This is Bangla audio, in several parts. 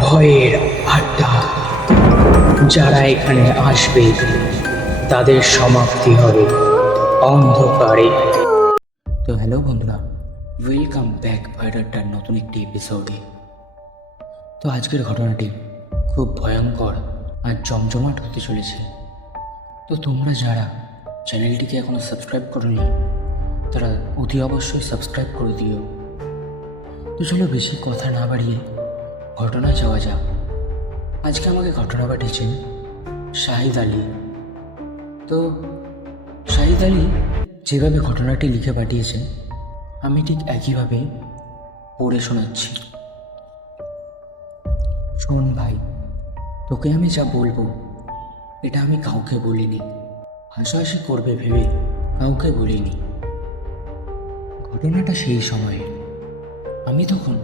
ভয়ের আড্ডা। যারা এখানে আসবে, তাদের সমাপ্তি হবে অন্ধকারে। তো হ্যালো বন্ধুরা ওয়েলকাম ব্যাক ভাইরাটার নতুন একটি এপিসোডে তো আজকের ঘটনাটি খুব ভয়ঙ্কর আর জমজমাট হতে চলেছে। তো তোমরা যারা চ্যানেলটিকে এখনও সাবস্ক্রাইব করোনি, তারা অতি অবশ্যই সাবস্ক্রাইব করে দিও। তো চলো বেশি কথা না বাড়িয়ে ঘটনায় যাওয়া যাক। আজকে আমাকে ঘটনা পাঠিয়েছেন শাহিদ আলী। তো শাহিদ আলী যেভাবে ঘটনাটি লিখে পাঠিয়েছেন আমি ঠিক একইভাবে পড়ে শোনাচ্ছি। শোন ভাই, তোকে আমি যা বলব, এটা আমি কাউকে বলিনি। হাসাহাসি করবে ভেবে কাউকে বলিনি। ঘটনাটা সেই সময়ে। আমি তখন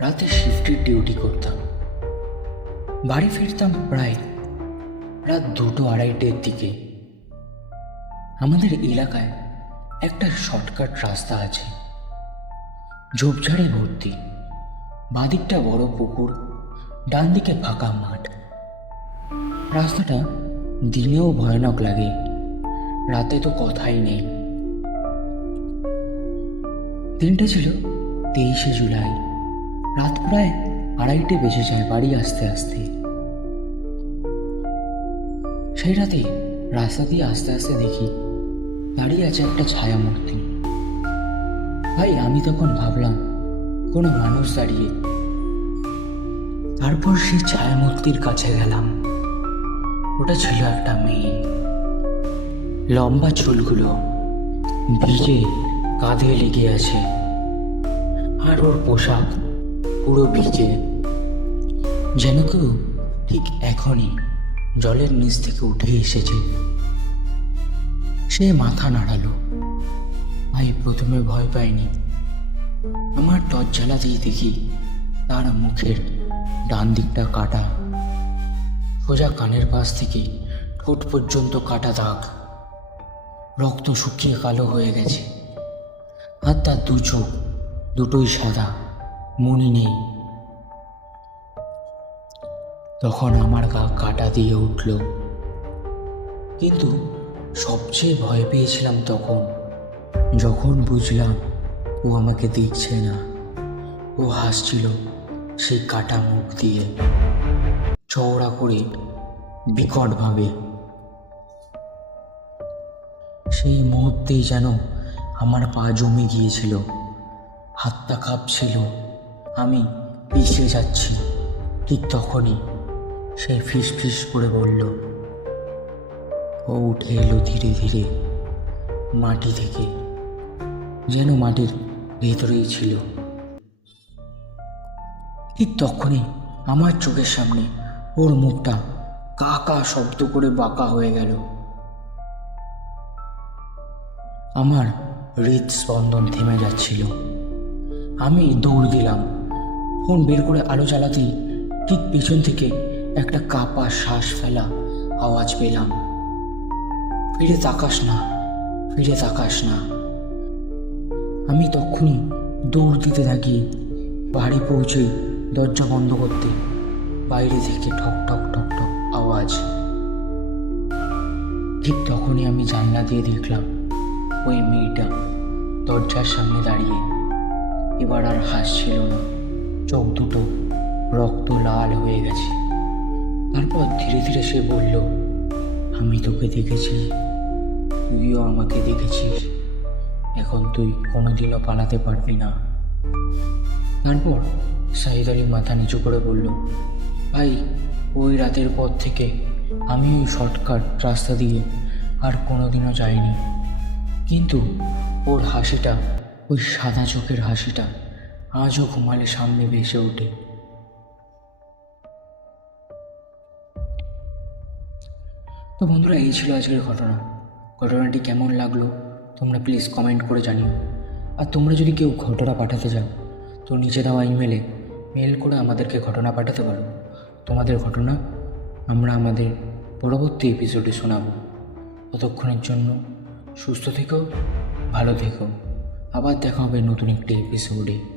রাতে শিফটের ডিউটি করতাম। বাড়ি ফিরতাম প্রায় রাত দুটো আড়াইটের দিকে। আমাদের এলাকায় একটা শর্টকাট রাস্তা আছে। ঝোপঝাড়ে ভর্তি। বাদিকটা বড় পুকুর ডান দিকে ফাঁকা মাঠ। রাস্তাটা দিনেও ভয়ানক লাগে। রাতে তো কথাই নেই। দিনটা ছিল তেইশে জুলাই। রাত প্রায় আড়াইটে বেজে যায় বাড়ি আসতে আসতে। সেই রাতে রাস্তা দিয়ে আস্তে আস্তে দেখি দাঁড়িয়ে আছে একটা ছায়া মূর্তি ভাই, আমি তখন ভাবলাম, কোনো মানুষ দাঁড়িয়ে। তারপর সেই ছায়া মূর্তির কাছে গেলাম। ওটা ছিল একটা মেয়ে। লম্বা চুলগুলো ভিজে কাঁধে লেগে আছে। আর ওর পোশাক পুরো ভিজে, যেন কেউ ঠিক এখনই জলের নিচ থেকে উঠে এসেছে। সে মাথা নাড়ালো। ভাই প্রথমে ভয় পাইনি। আমার টর্চ জ্বালাতেই দেখি তার মুখের ডান দিকটা কাটা। সোজা কানের পাশ থেকে ঠোঁট পর্যন্ত কাটা দাগ। রক্ত শুকিয়ে কালো হয়ে গেছে। আর তার দু চোখ দুটোই সাদা। মনি নেই। তখন আমার গা কাটা দিয়ে উঠল। কিন্তু সবচেয়ে ভয় পেয়েছিলাম তখন, যখন বুঝলাম ও আমাকে দেখছে না। ও হাসছিল সেই কাটা মুখ দিয়ে, চওড়া করে, বিকটভাবে। সেই মুহূর্তেই যেন আমার পা জমে গিয়েছিল, হাতটা কাঁপছিল। আমি পিছিয়ে যাচ্ছি। ঠিক তখনই সে ফিস ফিস করে বলল, ও উঠে এলো ধীরে ধীরে মাটি থেকে, যেন মাটির ভেতরেই ছিল। ঠিক তখনই আমার চোখের সামনে ওর মুখটা কা কা শব্দ করে বাঁকা হয়ে গেল। আমার হৃদস্পন্দন থেমে যাচ্ছিল। আমি দৌড় দিলাম। ফোন বের করে আলো জ্বালাতেই ঠিক পেছন থেকে একটা কাপা শ্বাস ফেলা আওয়াজ পেলাম। ফিরে তাকাস না, ফিরে তাকাস না। আমি তখনই দৌড় দিতে থাকি বাড়ি পৌঁছে দরজা বন্ধ করতে, বাইরে থেকে ঠক ঠক ঠক ঠক আওয়াজ। ঠিক তখনই আমি জানলা দিয়ে দেখলাম ওই মেয়েটা দরজার সামনে দাঁড়িয়ে, এবার আর হাসছিল না। চোখ দুটো রক্ত লাল হয়ে গেছে। তারপর ধীরে ধীরে সে বলল, আমি তোকে দেখেছি। তুইও আমাকে দেখেছিস। এখন তুই কোনোদিনও পালাতে পারবি না। তারপর সাহিদ আলী মাথা নিচু করে বলল, ভাই, ওই রাতের পর থেকে আমি ওই শর্টকাট রাস্তা দিয়ে আর কোনোদিনও যাইনি। কিন্তু ওর হাসিটা, ওই সাদা চোখের হাসিটা আজও ঘুমালে সামনে ভেসে ওঠে। তো বন্ধুরা, এই ছিল আজকের ঘটনা। ঘটনাটি কেমন লাগল তোমরা প্লিজ কমেন্ট করে জানিও। আর তোমরা যদি কেউ ঘটনা পাঠাতে চাও, তো নিচে দেওয়া ইমেলে মেল করে আমাদেরকে ঘটনা পাঠাতে পারো। তোমাদের ঘটনা আমরা আমাদের পরবর্তী এপিসোডে শোনাবো। ততক্ষণের জন্য সুস্থ থেকো, ভালো থেকো। আবার দেখা হবে নতুন একটি এপিসোডে